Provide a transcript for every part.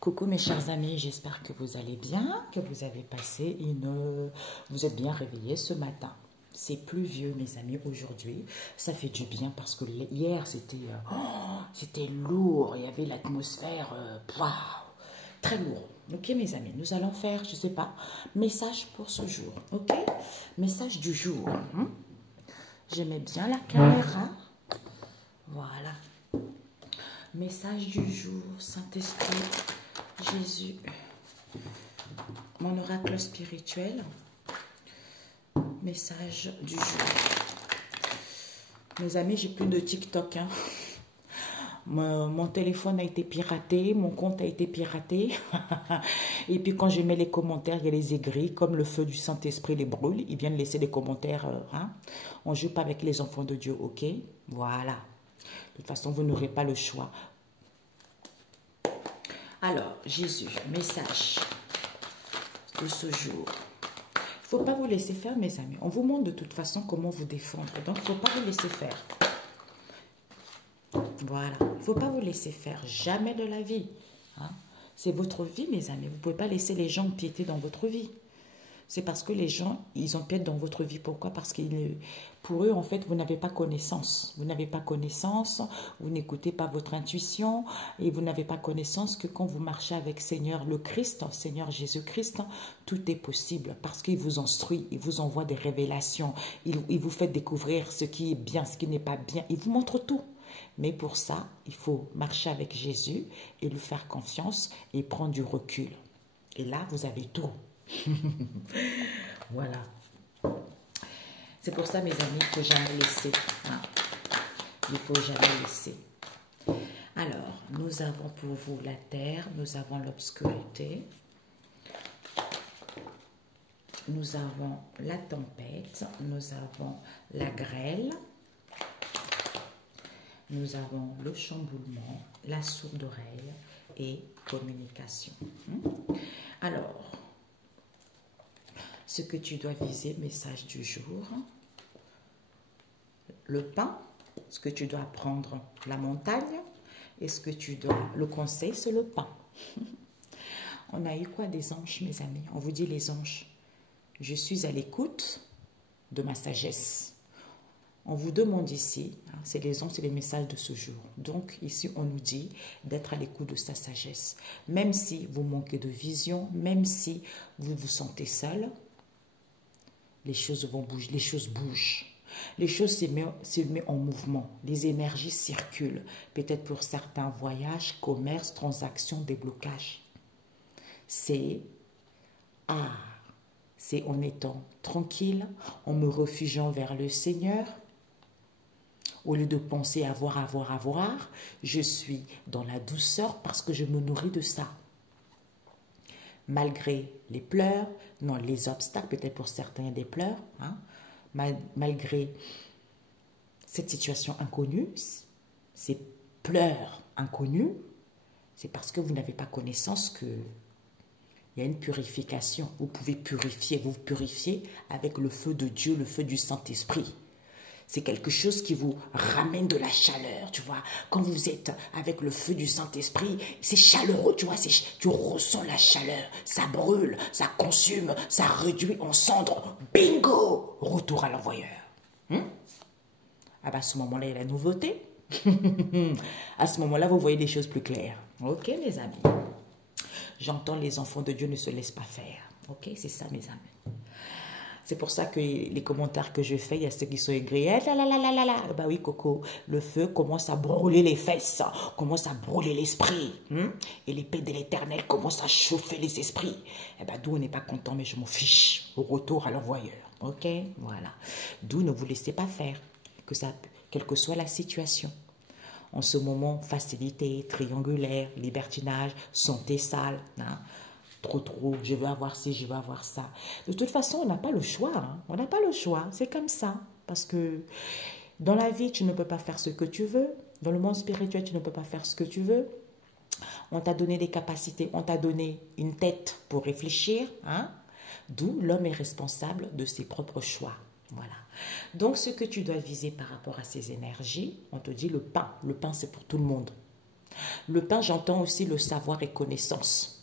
Coucou mes chers amis, j'espère que vous allez bien, que vous avez passé vous êtes bien réveillés ce matin. C'est pluvieux mes amis aujourd'hui, ça fait du bien parce que hier c'était lourd, il y avait l'atmosphère très lourd. Ok mes amis, nous allons faire, je sais pas, message pour ce jour, ok? Message du jour. Je mets bien la caméra, voilà. Message du jour, Saint-Esprit, Jésus, mon oracle spirituel, message du jour. Mes amis, j'ai plus de TikTok. Mon téléphone a été piraté, mon compte a été piraté. Et puis quand je mets les commentaires, il y a les aigris, comme le feu du Saint-Esprit les brûle. Ils viennent laisser des commentaires. On ne joue pas avec les enfants de Dieu, ok? Voilà. De toute façon, vous n'aurez pas le choix. Alors, Jésus, message de ce jour. Il ne faut pas vous laisser faire, mes amis. On vous montre de toute façon comment vous défendre. Donc, il ne faut pas vous laisser faire. Voilà. Il ne faut pas vous laisser faire. Jamais de la vie. C'est votre vie, mes amis. Vous ne pouvez pas laisser les gens piéter dans votre vie. C'est parce que les gens, ils empiètent dans votre vie. Pourquoi? Parce que pour eux, en fait, vous n'avez pas connaissance. Vous n'avez pas connaissance, vous n'écoutez pas votre intuition et vous n'avez pas connaissance que quand vous marchez avec Seigneur le Christ, Seigneur Jésus-Christ, tout est possible parce qu'il vous instruit, il vous envoie des révélations, il vous fait découvrir ce qui est bien, ce qui n'est pas bien, il vous montre tout. Mais pour ça, il faut marcher avec Jésus et lui faire confiance et prendre du recul. Et là, vous avez tout. Voilà. C'est pour ça, mes amis, il ne faut jamais laisser. Il ne faut jamais laisser. Alors, nous avons pour vous la terre, nous avons l'obscurité, nous avons la tempête, nous avons la grêle, nous avons le chamboulement, la sourde oreille et communication. Alors, ce que tu dois viser, message du jour, le pain, ce que tu dois prendre, la montagne, et ce que tu dois, le conseil, c'est le pain. On a eu quoi des anges, mes amis? On vous dit les anges, je suis à l'écoute de ma sagesse. On vous demande ici, c'est les anges, c'est les messages de ce jour. Donc ici, on nous dit d'être à l'écoute de sa sagesse. Même si vous manquez de vision, même si vous vous sentez seul, les choses vont bouger, les choses bougent. Les choses se mettent en mouvement. Les énergies circulent. Peut-être pour certains voyages, commerce, transactions, déblocages. C'est en étant tranquille, en me refugiant vers le Seigneur. Au lieu de penser avoir, je suis dans la douceur parce que je me nourris de ça. Malgré les pleurs, non, les obstacles, peut-être pour certains, il y a des pleurs, malgré cette situation inconnue, ces pleurs inconnus, c'est parce que vous n'avez pas connaissance qu'il y a une purification. Vous pouvez purifier, vous purifiez avec le feu de Dieu, le feu du Saint-Esprit. C'est quelque chose qui vous ramène de la chaleur, tu vois. Quand vous êtes avec le feu du Saint-Esprit, c'est chaleureux, tu vois. Tu ressens la chaleur, ça brûle, ça consume, ça réduit en cendres. Bingo! Retour à l'envoyeur. À ce moment-là, il y a la nouveauté. À ce moment-là, vous voyez des choses plus claires. Ok, mes amis. J'entends les enfants de Dieu ne se laissent pas faire. Ok, c'est ça, mes amis. C'est pour ça que les commentaires que je fais, il y a ceux qui sont aigris. Bah oui, Coco, le feu commence à brûler les fesses, commence à brûler l'esprit. Et l'épée de l'Éternel commence à chauffer les esprits. D'où on n'est pas content, mais je m'en fiche. Au retour à l'envoyeur. Ok, voilà. D'où ne vous laissez pas faire, quelle que soit la situation. En ce moment, facilité, triangulaire, libertinage, santé sale, trop, je veux avoir ci, je veux avoir ça. De toute façon, on n'a pas le choix. On n'a pas le choix, c'est comme ça. Parce que dans la vie, tu ne peux pas faire ce que tu veux. Dans le monde spirituel, tu ne peux pas faire ce que tu veux. On t'a donné des capacités, on t'a donné une tête pour réfléchir. D'où l'homme est responsable de ses propres choix. Voilà. Donc, ce que tu dois viser par rapport à ces énergies, on te dit le pain. Le pain, c'est pour tout le monde. Le pain, j'entends aussi le savoir et connaissance.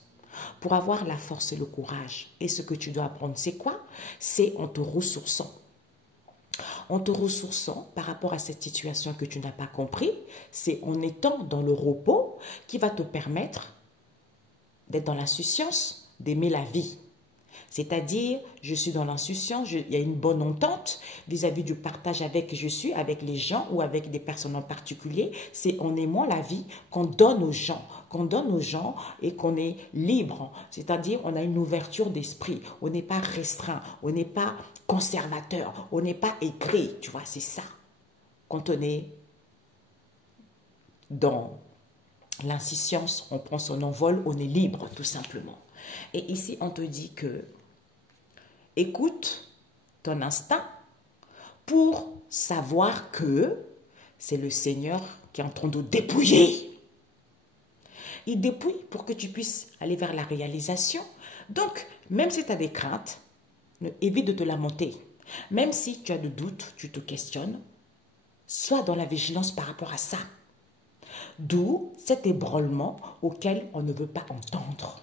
Pour avoir la force et le courage. Et ce que tu dois apprendre, c'est quoi? C'est en te ressourçant. En te ressourçant par rapport à cette situation que tu n'as pas compris, c'est en étant dans le repos qui va te permettre d'être dans l'insouciance, d'aimer la vie. C'est-à-dire, je suis dans l'insouciance, il y a une bonne entente vis-à-vis du partage avec les gens ou avec des personnes en particulier. C'est en aimant la vie qu'on donne aux gens et qu'on est libre. C'est-à-dire, on a une ouverture d'esprit, on n'est pas restreint, on n'est pas conservateur, on n'est pas aigri, tu vois, c'est ça. Quand on est dans l'insouciance, on prend son envol, on est libre, tout simplement. Et ici, on te dit que écoute ton instinct pour savoir que c'est le Seigneur qui est en train de dépouiller. Il dépouille pour que tu puisses aller vers la réalisation. Donc, même si tu as des craintes, évite de te lamenter. Même si tu as des doutes, tu te questionnes, sois dans la vigilance par rapport à ça. D'où cet ébranlement auquel on ne veut pas entendre.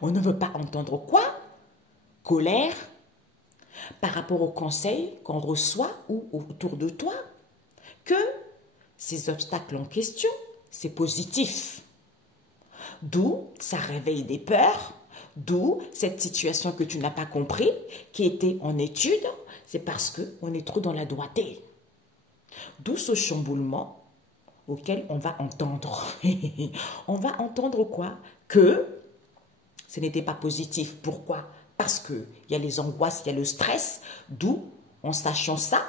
On ne veut pas entendre quoi? Colère par rapport aux conseils qu'on reçoit ou autour de toi, que ces obstacles en question, c'est positif. D'où ça réveille des peurs, d'où cette situation que tu n'as pas compris, qui était en étude, c'est parce qu'on est trop dans la doigté. D'où ce chamboulement auquel on va entendre. On va entendre quoi? Que ce n'était pas positif. Pourquoi? Parce qu'il y a les angoisses, il y a le stress, d'où, en sachant ça,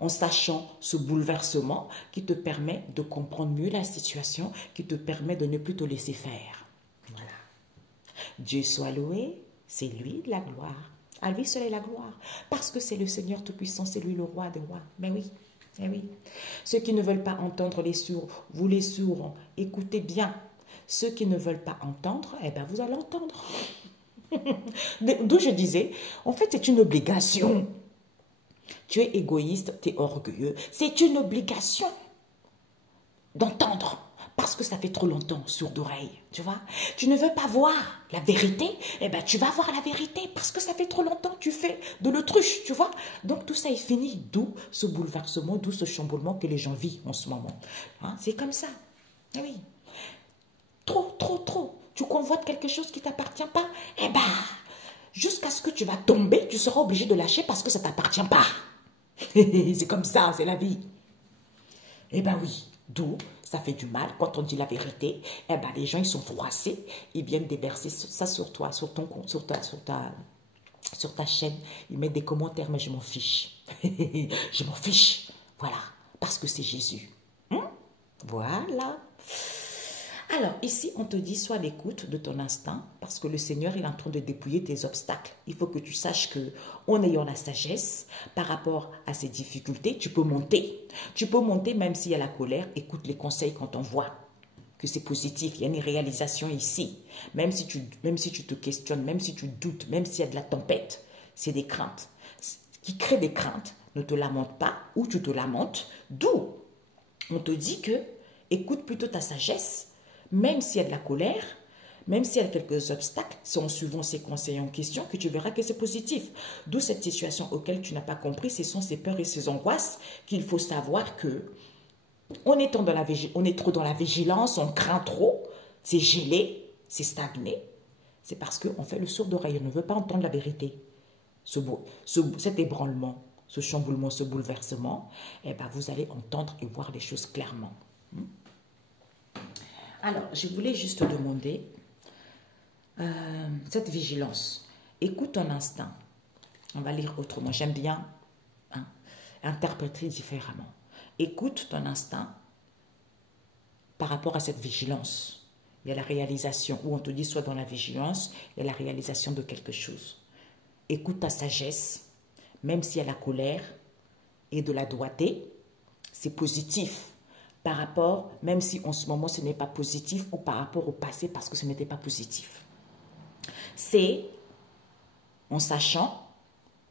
en sachant ce bouleversement qui te permet de comprendre mieux la situation, qui te permet de ne plus te laisser faire. Voilà. Dieu soit loué, c'est lui la gloire. À lui seul est la gloire. Parce que c'est le Seigneur Tout-Puissant, c'est lui le roi des rois. Mais oui, mais oui. Ceux qui ne veulent pas entendre les sourds, vous les sourds, écoutez bien. Ceux qui ne veulent pas entendre, eh bien vous allez entendre. D'où je disais, en fait c'est une obligation. Tu es égoïste, tu es orgueilleux. C'est une obligation d'entendre. Parce que ça fait trop longtemps, sourd d'oreille, tu vois. Tu ne veux pas voir la vérité, eh bien tu vas voir la vérité. Parce que ça fait trop longtemps que tu fais de l'autruche, tu vois. Donc tout ça est fini. D'où ce bouleversement, d'où ce chamboulement que les gens vivent en ce moment. Hein, c'est comme ça. Oui. Trop, trop, trop. Tu convoites quelque chose qui ne t'appartient pas, eh bien, jusqu'à ce que tu vas tomber, tu seras obligé de lâcher parce que ça ne t'appartient pas. C'est comme ça, c'est la vie. Eh bien oui, d'où ça fait du mal quand on dit la vérité. Eh bien les gens, ils sont froissés, ils viennent déverser ça sur toi, sur ton compte, sur ta chaîne. Ils mettent des commentaires, mais je m'en fiche. Je m'en fiche. Voilà, parce que c'est Jésus. Voilà. Alors, ici, on te dit, sois à l'écoute de ton instinct, parce que le Seigneur, il est en train de dépouiller tes obstacles. Il faut que tu saches que, en ayant la sagesse, par rapport à ces difficultés, tu peux monter. Tu peux monter même s'il y a la colère. Écoute les conseils quand on voit que c'est positif. Il y a une réalisation ici. Même si tu te questionnes, même si tu doutes, même s'il y a de la tempête, c'est des craintes. Qui créent des craintes, ne te lamente pas, ou tu te lamentes. D'où on te dit que, écoute plutôt ta sagesse. Même s'il y a de la colère, même s'il y a quelques obstacles, c'est en suivant ces conseils en question que tu verras que c'est positif. D'où cette situation auquel tu n'as pas compris, ce sont ces peurs et ces angoisses qu'il faut savoir que on est trop dans la vigilance, on craint trop, c'est gelé, c'est stagné. C'est parce qu'on fait le sourd d'oreille, on ne veut pas entendre la vérité. Cet ébranlement, ce chamboulement, ce bouleversement, eh ben vous allez entendre et voir les choses clairement. Alors, je voulais juste te demander cette vigilance. Écoute ton instinct. On va lire autrement. J'aime bien interpréter différemment. Écoute ton instinct par rapport à cette vigilance. Il y a la réalisation, où on te dit soit dans la vigilance, il y a la réalisation de quelque chose. Écoute ta sagesse, même s'il y a la colère et de la doigté, c'est positif. Par rapport, même si en ce moment ce n'est pas positif, ou par rapport au passé parce que ce n'était pas positif. C'est en sachant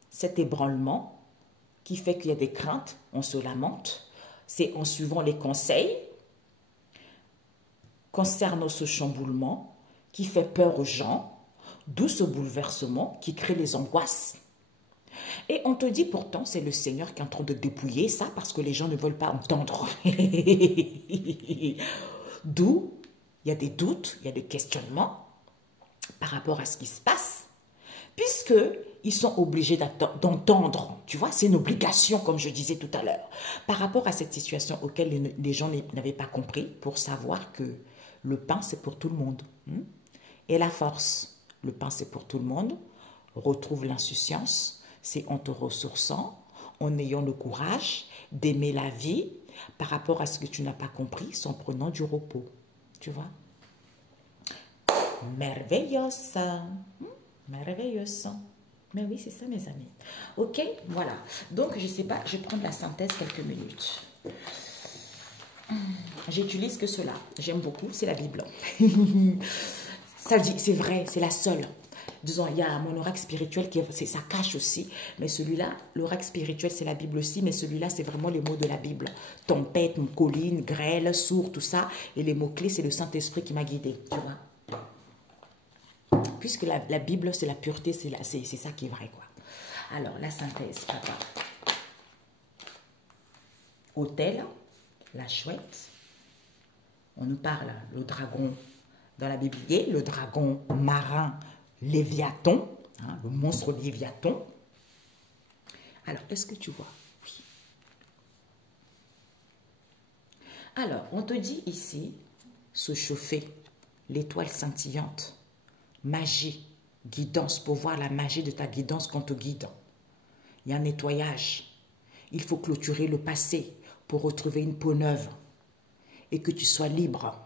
cet ébranlement qui fait qu'il y a des craintes, on se lamente. C'est en suivant les conseils concerne ce chamboulement qui fait peur aux gens, d'où ce bouleversement qui crée les angoisses. Et on te dit pourtant, c'est le Seigneur qui est en train de dépouiller ça parce que les gens ne veulent pas entendre. D'où il y a des doutes, il y a des questionnements par rapport à ce qui se passe, puisqu'ils sont obligés d'entendre. Tu vois, c'est une obligation, comme je disais tout à l'heure, par rapport à cette situation auquel les gens n'avaient pas compris, pour savoir que le pain, c'est pour tout le monde. Et la force, le pain, c'est pour tout le monde. Retrouve l'insouciance, c'est en te ressourçant, en ayant le courage d'aimer la vie par rapport à ce que tu n'as pas compris, en prenant du repos. Tu vois? Merveilleuse. Merveilleuse. Mais oui, c'est ça, mes amis. Ok, voilà. Donc, je ne sais pas, je vais prendre la synthèse quelques minutes. J'utilise que cela. J'aime beaucoup, c'est la Bible. Ça dit, c'est vrai, c'est la seule. Disons, il y a mon oracle spirituel qui ça cache aussi, mais celui-là, l'oracle spirituel, c'est la Bible aussi, mais celui-là, c'est vraiment les mots de la Bible. Tempête, colline, grêle, sourd, tout ça. Et les mots-clés, c'est le Saint-Esprit qui m'a guidée, tu vois. Puisque la Bible, c'est la pureté, c'est ça qui est vrai, quoi. Alors, la synthèse, papa. Autel, la chouette. On nous parle, le dragon, dans la Bible, le dragon marin, Léviathan, hein, le monstre Léviathan. Alors, est-ce que tu vois? Oui. Alors, on te dit ici, se chauffer, l'étoile scintillante, magie, guidance, pour voir la magie de ta guidance qu'on te guide. Il y a un nettoyage. Il faut clôturer le passé pour retrouver une peau neuve et que tu sois libre.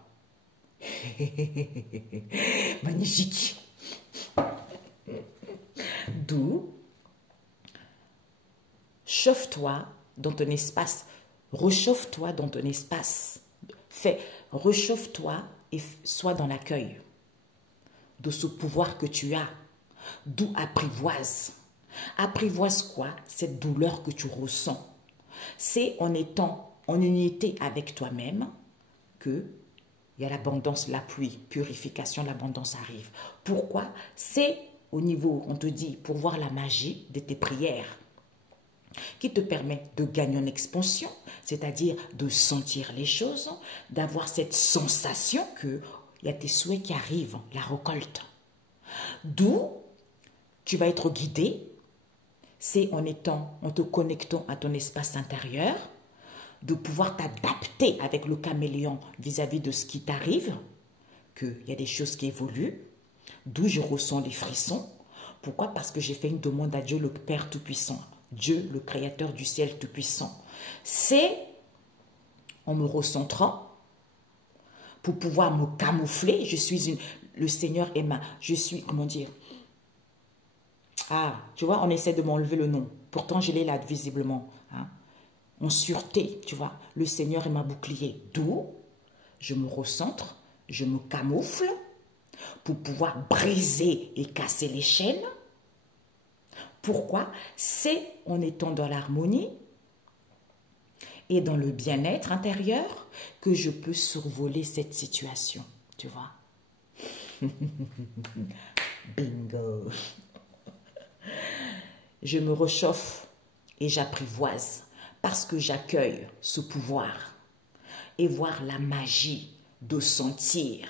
Magnifique. D'où, chauffe-toi dans ton espace, rechauffe-toi dans ton espace, rechauffe-toi et sois dans l'accueil de ce pouvoir que tu as, d'où apprivoise. Apprivoise quoi? Cette douleur que tu ressens. C'est en étant en unité avec toi-même que il y a l'abondance, la pluie, purification, l'abondance arrive. Pourquoi? C'est au niveau, on te dit, pour voir la magie de tes prières qui te permet de gagner en expansion, c'est-à-dire de sentir les choses, d'avoir cette sensation que il y a tes souhaits qui arrivent, la récolte. D'où tu vas être guidé, c'est en te connectant à ton espace intérieur, de pouvoir t'adapter avec le caméléon vis-à-vis de ce qui t'arrive, qu'il y a des choses qui évoluent, d'où je ressens les frissons. Pourquoi? Parce que j'ai fait une demande à Dieu, le Père Tout-Puissant, Dieu, le Créateur du ciel Tout-Puissant. C'est en me recentrant, pour pouvoir me camoufler, le Seigneur est je suis, comment dire, ah, tu vois, on essaie de m'enlever le nom, pourtant je l'ai là visiblement, hein. En sûreté, tu vois, le Seigneur est ma bouclier. D'où je me recentre, je me camoufle pour pouvoir briser et casser les chaînes. Pourquoi? C'est en étant dans l'harmonie et dans le bien-être intérieur que je peux survoler cette situation, tu vois. Bingo. Je me réchauffe et j'apprivoise. Parce que j'accueille ce pouvoir et voir la magie de sentir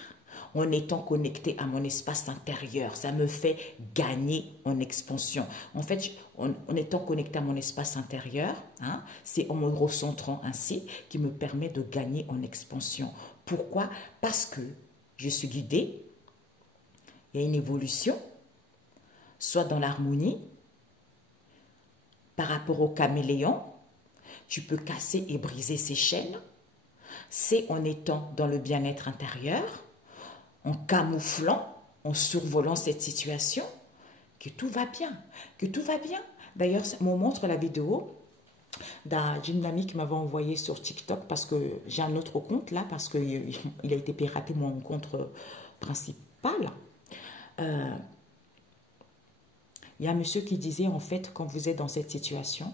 en étant connecté à mon espace intérieur. Ça me fait gagner en expansion. En fait, en étant connecté à mon espace intérieur, hein, c'est en me recentrant ainsi qui me permet de gagner en expansion. Pourquoi? Parce que je suis guidée, il y a une évolution, soit dans l'harmonie, par rapport au caméléon, tu peux casser et briser ces chaînes. C'est en étant dans le bien-être intérieur, en camouflant, en survolant cette situation, que tout va bien. Que tout va bien. D'ailleurs, on me montre la vidéo d'une amie qui m'avait envoyé sur TikTok parce que j'ai un autre compte là, parce qu'il a été piraté mon compte principal. Il y a un monsieur qui disait, en fait, quand vous êtes dans cette situation,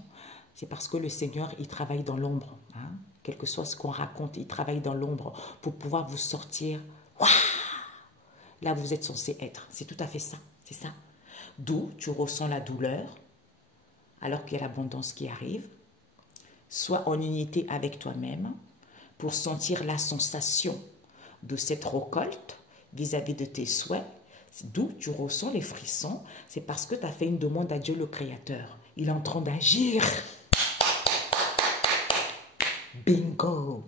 c'est parce que le Seigneur, il travaille dans l'ombre. Hein? Quel que soit ce qu'on raconte, il travaille dans l'ombre pour pouvoir vous sortir Waouh! Là, vous êtes censé être. C'est tout à fait ça. C'est ça. D'où tu ressens la douleur, alors qu'il y a l'abondance qui arrive. Sois en unité avec toi-même pour sentir la sensation de cette récolte vis-à-vis de tes souhaits. D'où tu ressens les frissons. C'est parce que tu as fait une demande à Dieu le Créateur. Il est en train d'agir. Bingo!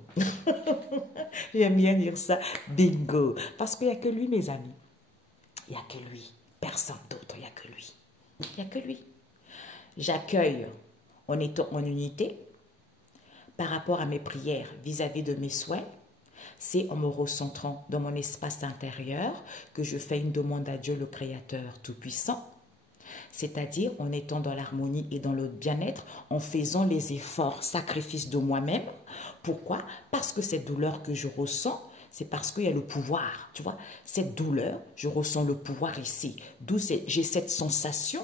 J'aime bien dire ça. Bingo! Parce qu'il n'y a que lui, mes amis. Il n'y a que lui. Personne d'autre, il n'y a que lui. Il n'y a que lui. J'accueille en étant en unité par rapport à mes prières vis-à-vis de mes souhaits. C'est en me recentrant dans mon espace intérieur que je fais une demande à Dieu le Créateur Tout-Puissant. C'est-à-dire en étant dans l'harmonie et dans le bien-être, en faisant les efforts, sacrifices de moi-même. Pourquoi? Parce que cette douleur que je ressens, c'est parce qu'il y a le pouvoir. Tu vois, cette douleur, je ressens le pouvoir ici. D'où j'ai cette sensation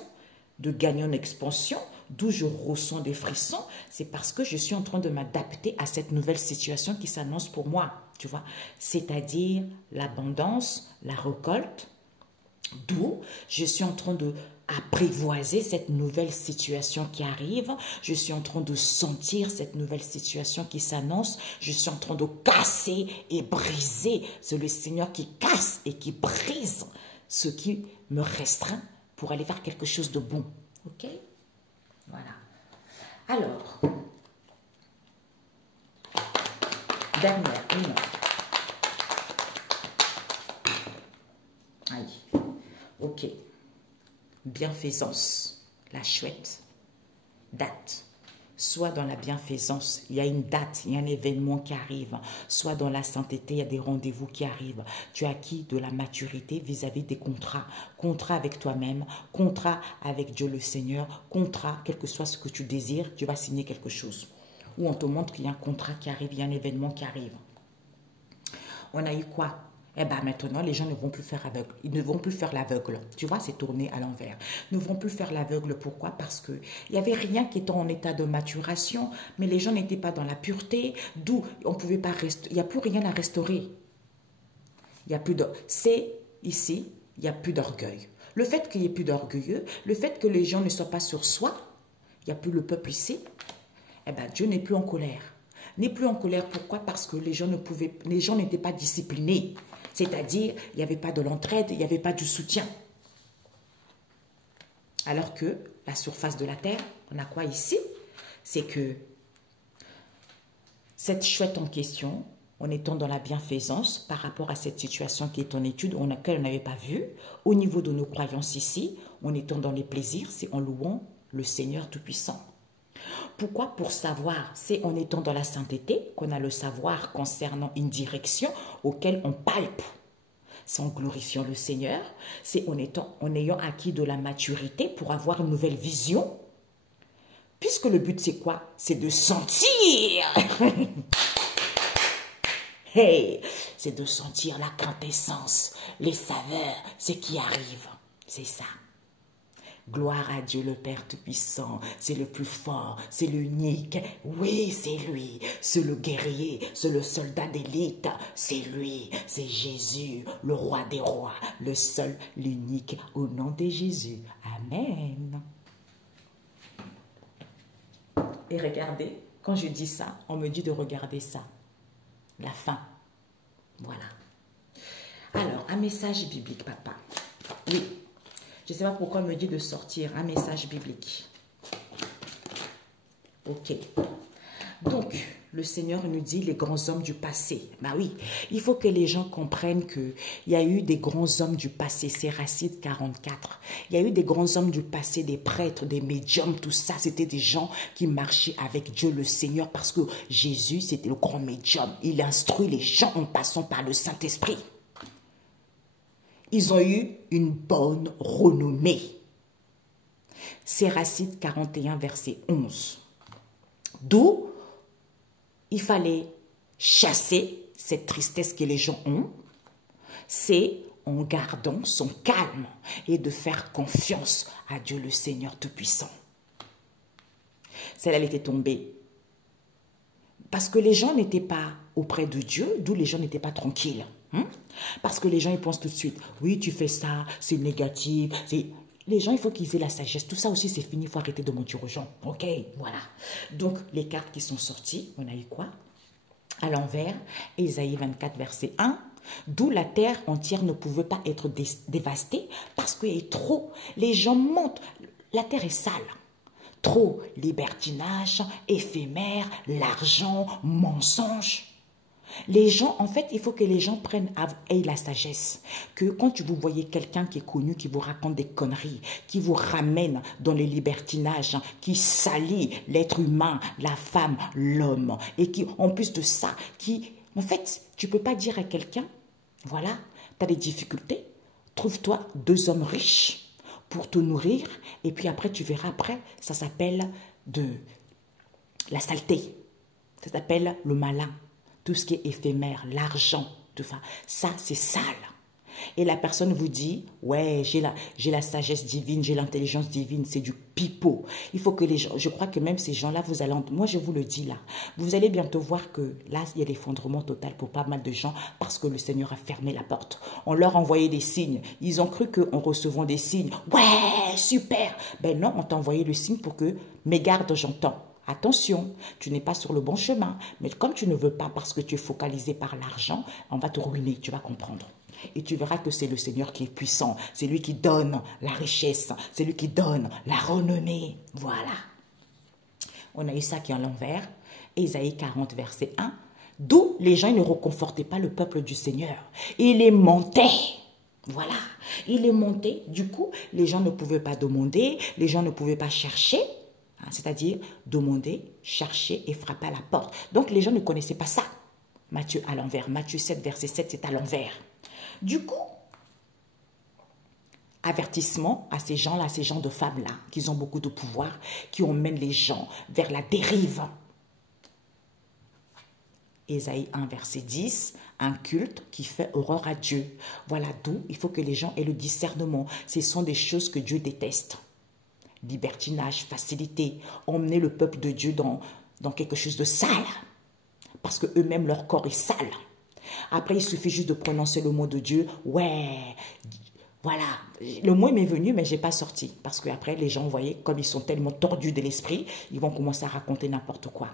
de gagner en expansion, d'où je ressens des frissons. C'est parce que je suis en train de m'adapter à cette nouvelle situation qui s'annonce pour moi. Tu vois, c'est-à-dire l'abondance, la récolte. D'où je suis en train de apprivoiser cette nouvelle situation qui arrive. Je suis en train de sentir cette nouvelle situation qui s'annonce. Je suis en train de casser et briser. C'est le Seigneur qui casse et qui brise ce qui me restreint pour aller vers quelque chose de bon. Ok? Voilà. Alors, dernière, une. Aïe. Ok. Bienfaisance. La chouette. Date. Soit dans la bienfaisance, il y a une date, il y a un événement qui arrive. Soit dans la sainteté, il y a des rendez-vous qui arrivent. Tu as acquis de la maturité vis-à-vis des contrats. Contrat avec toi-même, contrat avec Dieu le Seigneur, contrat, quel que soit ce que tu désires, tu vas signer quelque chose. Ou on te montre qu'il y a un contrat qui arrive, il y a un événement qui arrive. On a eu quoi? Eh bien maintenant, les gens ne vont plus faire aveugle. Ils ne vont plus faire l'aveugle. Tu vois, c'est tourné à l'envers. Ils ne vont plus faire l'aveugle. Pourquoi? Parce qu'il n'y avait rien qui était en état de maturation, mais les gens n'étaient pas dans la pureté, d'où on ne pouvait pas restaurer. Il n'y a plus rien à restaurer. Il n'y a plus de... C'est ici, il n'y a plus d'orgueil. Le fait qu'il n'y ait plus d'orgueilleux, le fait que les gens ne soient pas sur soi, il n'y a plus le peuple ici, eh bien Dieu n'est plus en colère. N'est plus en colère, pourquoi? Parce que les gens n'étaient pas disciplinés. C'est-à-dire, il n'y avait pas de l'entraide, il n'y avait pas du soutien. Alors que la surface de la terre, on a quoi ici? C'est que cette chouette en question, en étant dans la bienfaisance par rapport à cette situation qui est en étude, laquelle on n'avait pas vu, au niveau de nos croyances ici, en étant dans les plaisirs, c'est en louant le Seigneur Tout-Puissant. Pourquoi? Pour savoir, c'est en étant dans la sainteté qu'on a le savoir concernant une direction auquel on palpe. C'est en glorifiant le Seigneur, c'est en ayant acquis de la maturité pour avoir une nouvelle vision. Puisque le but c'est quoi? C'est de sentir. Hey, c'est de sentir la quintessence, les saveurs, ce qui arrive. C'est ça. Gloire à Dieu le Père Tout-Puissant, c'est le plus fort, c'est l'unique. Oui, c'est lui, c'est le guerrier, c'est le soldat d'élite, c'est lui, c'est Jésus, le roi des rois, le seul, l'unique, au nom de Jésus. Amen. Et regardez, quand je dis ça, on me dit de regarder ça. La fin. Voilà. Alors, un message biblique, papa. Oui. Je ne sais pas pourquoi on me dit de sortir un message biblique. Ok. Donc, le Seigneur nous dit les grands hommes du passé. Ben oui, il faut que les gens comprennent qu'il y a eu des grands hommes du passé. C'est Racine 44. Il y a eu des grands hommes du passé, des prêtres, des médiums, tout ça. C'était des gens qui marchaient avec Dieu le Seigneur parce que Jésus, c'était le grand médium. Il instruit les gens en passant par le Saint-Esprit. Ils ont eu une bonne renommée. C'est Racine 41, verset 11. D'où il fallait chasser cette tristesse que les gens ont. C'est en gardant son calme et de faire confiance à Dieu le Seigneur Tout-Puissant. Celle-là, elle était tombée. Parce que les gens n'étaient pas auprès de Dieu, d'où les gens n'étaient pas tranquilles. Parce que les gens, ils pensent tout de suite, oui, tu fais ça, c'est négatif. Les gens, il faut qu'ils aient la sagesse. Tout ça aussi, c'est fini. Il faut arrêter de mentir aux gens. OK, voilà. Donc, les cartes qui sont sorties, on a eu quoi? À l'envers, Ésaïe 24, verset 1. D'où la terre entière ne pouvait pas être dévastée parce qu'il y a trop. Les gens mentent. La terre est sale. Trop libertinage, éphémère, l'argent, mensonge. Les gens, en fait, il faut que les gens aient la sagesse. Que quand vous voyez quelqu'un qui est connu, qui vous raconte des conneries, qui vous ramène dans les libertinages, qui salit l'être humain, la femme, l'homme, et qui, en plus de ça, en fait, tu ne peux pas dire à quelqu'un, voilà, tu as des difficultés, trouve-toi 2 hommes riches pour te nourrir, et puis après, tu verras après, ça s'appelle de la saleté, ça s'appelle le malin. Tout ce qui est éphémère, l'argent, tout ça c'est sale. Et la personne vous dit, ouais, j'ai la sagesse divine, j'ai l'intelligence divine, c'est du pipeau. Il faut que les gens, je crois que même ces gens-là, moi je vous le dis là, vous allez bientôt voir que là, il y a l'effondrement total pour pas mal de gens parce que le Seigneur a fermé la porte. On leur a envoyé des signes. Ils ont cru qu'en recevant des signes, ouais, super. Ben non, on t'a envoyé le signe pour que, mais garde, j'entends. Attention, tu n'es pas sur le bon chemin. Mais comme tu ne veux pas parce que tu es focalisé par l'argent, on va te ruiner, tu vas comprendre. Et tu verras que c'est le Seigneur qui est puissant. C'est lui qui donne la richesse. C'est lui qui donne la renommée. Voilà. On a eu ça qui est à l'envers. Ésaïe 40, verset 1. D'où les gens ne reconfortaient pas le peuple du Seigneur. Il est monté. Voilà. Il est monté. Du coup, les gens ne pouvaient pas demander. Les gens ne pouvaient pas chercher. C'est-à-dire demander, chercher et frapper à la porte. Donc les gens ne connaissaient pas ça. Matthieu à l'envers. Matthieu 7, verset 7, c'est à l'envers. Du coup, avertissement à ces gens-là, à ces gens de femmes-là, qui ont beaucoup de pouvoir, qui emmènent les gens vers la dérive. Ésaïe 1, verset 10, un culte qui fait horreur à Dieu. Voilà d'où il faut que les gens aient le discernement. Ce sont des choses que Dieu déteste. Libertinage, facilité, emmener le peuple de Dieu dans quelque chose de sale. Parce que eux-mêmes, leur corps est sale. Après, il suffit juste de prononcer le mot de Dieu. Ouais, voilà. Le mot m'est venu, mais je n'ai pas sorti. Parce qu'après, les gens, vous voyez, comme ils sont tellement tordus de l'esprit, ils vont commencer à raconter n'importe quoi.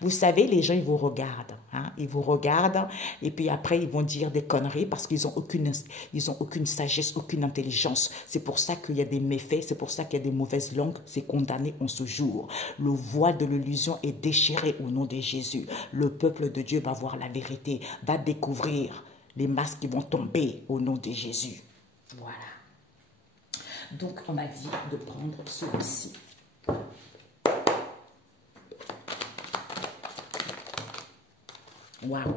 Vous savez, les gens, ils vous regardent. Hein? Ils vous regardent et puis après, ils vont dire des conneries parce qu'ils n'ont aucune sagesse, aucune intelligence. C'est pour ça qu'il y a des méfaits, c'est pour ça qu'il y a des mauvaises langues. C'est condamné en ce jour. Le voile de l'illusion est déchiré au nom de Jésus. Le peuple de Dieu va voir la vérité, va découvrir les masques qui vont tomber au nom de Jésus. Voilà. Donc, on m'a dit de prendre celui-ci. Waouh.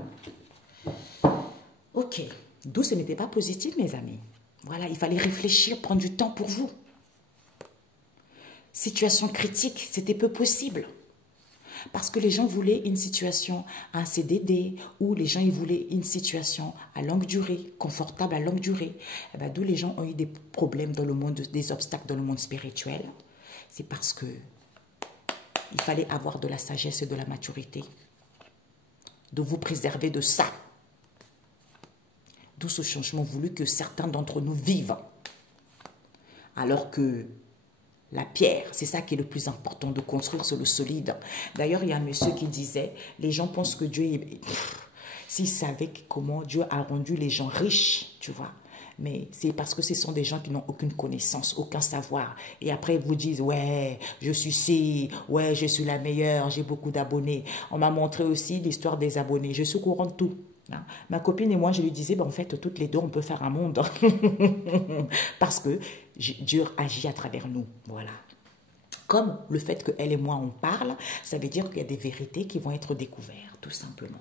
Ok. D'où ce n'était pas positif, mes amis. Voilà, il fallait réfléchir, prendre du temps pour vous. Situation critique, c'était peu possible. Parce que les gens voulaient une situation, un CDD, ou les gens ils voulaient une situation à longue durée, confortable à longue durée. Eh ben, d'où les gens ont eu des problèmes dans le monde, des obstacles dans le monde spirituel. C'est parce que il fallait avoir de la sagesse et de la maturité. De vous préserver de ça. D'où ce changement voulu que certains d'entre nous vivent. Alors que la pierre, c'est ça qui est le plus important, de construire sur le solide. D'ailleurs, il y a un monsieur qui disait, les gens pensent que Dieu, s'ils savaient comment Dieu a rendu les gens riches, tu vois. Mais c'est parce que ce sont des gens qui n'ont aucune connaissance, aucun savoir. Et après, ils vous disent, ouais, je suis ci, ouais, je suis la meilleure, j'ai beaucoup d'abonnés. On m'a montré aussi l'histoire des abonnés. Je suis au courant de tout. Hein. Ma copine et moi, je lui disais, ben, en fait, toutes les deux, on peut faire un monde. Parce que Dieu agit à travers nous. Voilà. Comme le fait qu'elle et moi, on parle, ça veut dire qu'il y a des vérités qui vont être découvertes, tout simplement.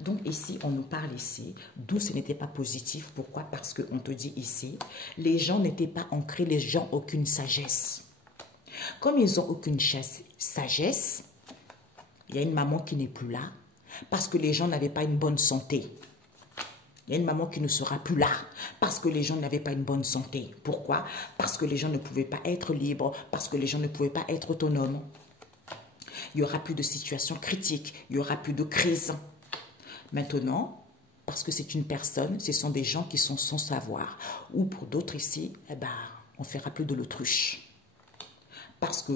Donc ici, on nous parle ici, d'où ce n'était pas positif. Pourquoi? Parce qu'on te dit ici, les gens n'étaient pas ancrés, les gens n'ont aucune sagesse. Comme ils n'ont aucune sagesse, il y a une maman qui n'est plus là, parce que les gens n'avaient pas une bonne santé. Il y a une maman qui ne sera plus là, parce que les gens n'avaient pas une bonne santé. Pourquoi? Parce que les gens ne pouvaient pas être libres, parce que les gens ne pouvaient pas être autonomes. Il n'y aura plus de situation critique, il n'y aura plus de crise. Maintenant, Parce que c'est une personne, ce sont des gens qui sont sans savoir. Ou pour d'autres ici, eh ben, on fera plus de l'autruche. Parce que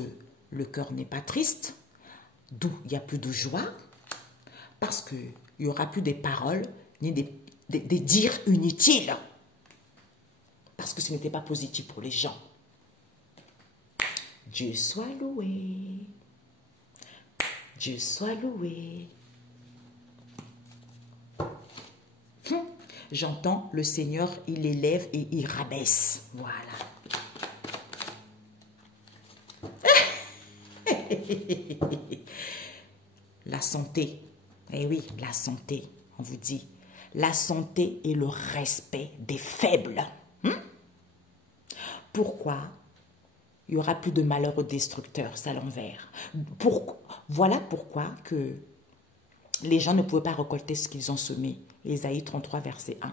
le cœur n'est pas triste, d'où il n'y a plus de joie. Parce qu'il n'y aura plus des paroles, ni des dires inutiles. Parce que ce n'était pas positif pour les gens. Dieu soit loué. Dieu soit loué. J'entends le Seigneur, il élève et il rabaisse. Voilà. La santé. Eh oui, la santé, on vous dit. La santé et le respect des faibles. Pourquoi? Il n'y aura plus de malheureux destructeurs, c'est à l'envers. Voilà pourquoi que les gens ne pouvaient pas récolter ce qu'ils ont semé. Ésaïe 33, verset 1.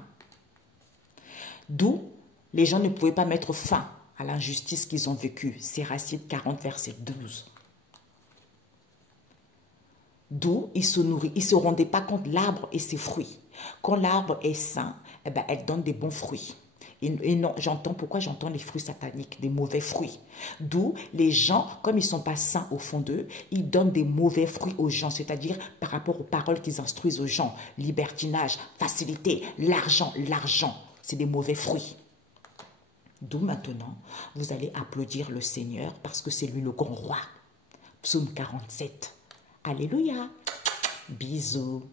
D'où les gens ne pouvaient pas mettre fin à l'injustice qu'ils ont vécue. Siracide 40, verset 12. D'où ils ne se rendaient pas compte l'arbre et ses fruits. Quand l'arbre est sain, eh ben, elle donne des bons fruits. Et non, pourquoi j'entends les fruits sataniques, des mauvais fruits. D'où les gens, comme ils ne sont pas sains au fond d'eux, ils donnent des mauvais fruits aux gens, c'est-à-dire par rapport aux paroles qu'ils instruisent aux gens. Libertinage, facilité, l'argent, c'est des mauvais fruits. D'où maintenant, vous allez applaudir le Seigneur parce que c'est lui le grand roi. Psaume 47. Alléluia. Bisous.